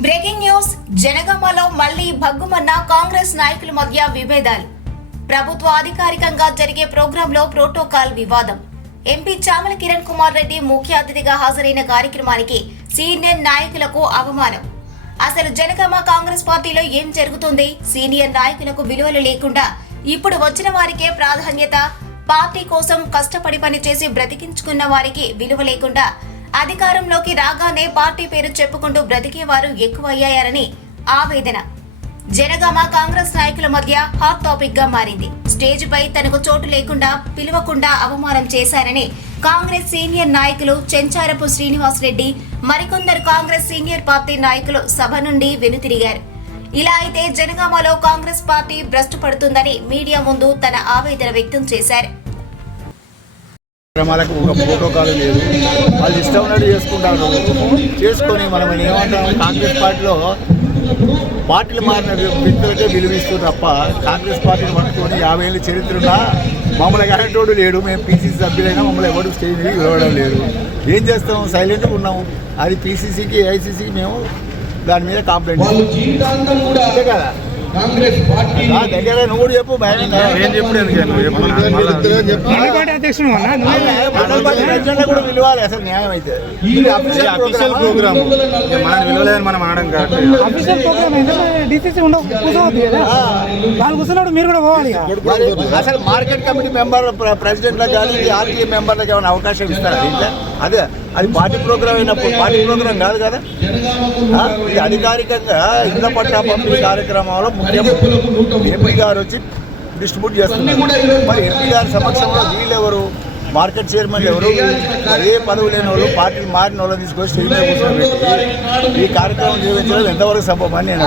Breaking news. జనగామలో మళ్లీ భగ్గుమన్న కాంగ్రెస్ నాయకుల మధ్య విభేదాలు. ప్రభుత్వ అధికారికంగా జరిగే ప్రోగ్రాంలో ప్రోటోకాల్ వివాదం. ఎంపీ చామల కిరణ్ కుమార్ రెడ్డి ముఖ్య అతిథిగా హాజరైన కార్యక్రమానికి సీనియర్ నాయకులకు అవమానం. అసలు జనగామ కాంగ్రెస్ పార్టీలో ఏం జరుగుతుంది? సీనియర్ నాయకులకు విలువలు లేకుండా ఇప్పుడు వచ్చిన వారికే ప్రాధాన్యత. పార్టీ కోసం కష్టపడి పనిచేసి బ్రతికించుకున్న వారికి విలువ లేకుండా అధికారంలోకి రాగానే పార్టీ పేరు చెప్పుకుంటూ బ్రతికేవారు ఎక్కువయ్యారని ఆవేదన. జనగామ కాంగ్రెస్ నాయకుల మధ్య హాట్ టాపిక్ గా మారింది. స్టేజ్ పై తనకు చోటు లేకుండా పిలవకుండా అవమానం చేశారని కాంగ్రెస్ సీనియర్ నాయకులు చెంచారపు శ్రీనివాస్ రెడ్డి మరికొందరు కాంగ్రెస్ సీనియర్ పార్టీ నాయకులు సభ నుండి వెనుతిరిగారు. ఇలా అయితే జనగామలో కాంగ్రెస్ పార్టీ భ్రష్టు పడుతుందని మీడియా ముందు తన ఆవేదన వ్యక్తం చేశారు. కార్యక్రమాలకు ఒక ప్రోటోకాల్ లేదు. వాళ్ళు ఇష్టం ఉన్నట్టు చేసుకొని మనం ఏమంటాం, కాంగ్రెస్ పార్టీలో పార్టీలు మారిన వ్యక్తులకే విలువిస్తూ తప్ప కాంగ్రెస్ పార్టీని పట్టుకొని 50 ఏళ్ళ చరిత్ర ఉన్నా మమ్మల్ని గంటోడు లేడు. మేము పీసీసీ సభ్యులైనా మమ్మల్ని ఎవరు స్టేజ్ మీద విలవడం లేదు. ఏం చేస్తాం, సైలెంట్గా ఉన్నాము. అది పీసీసీకి ఐసీసీకి మేము దాని మీద కంప్లైంట్ అంతే కదా. దగ్గర నువ్వు చెప్పు, కూడా విలువాలి. అసలు న్యాయం అయితే అఫీషియల్ ప్రోగ్రామ్ మనం విలువలేదని మనం ఆడడం కాదు. అసలు మార్కెట్ కమిటీ మెంబర్ ప్రెసిడెంట్లకు కానీ ఆర్టీఏ మెంబర్లకు ఏమైనా అవకాశం ఇస్తారా దీంట్లో? అదే అది పార్టీ ప్రోగ్రామ్ అయినప్పుడు పార్టీ ప్రోగ్రామ్ కాదు కదా. ఇది అధికారికంగా ఇళ్ల పట్టా పంపిణీ కార్యక్రమంలో ఎంపీ గారు వచ్చి డిస్ట్రిబ్యూట్ చేస్తున్నారు. మరి ఎంపీ గారి సమక్షంలో వీళ్ళెవరు, మార్కెట్ చైర్మన్ ఎవరు, ఏ పదవి లేని వాళ్ళు, పార్టీ మారిన వాళ్ళని తీసుకొని స్టేజ్ మీద కూర్చోబెట్టి ఈ కార్యక్రమం నిర్వహించడం ఎంతవరకు సబబని నేను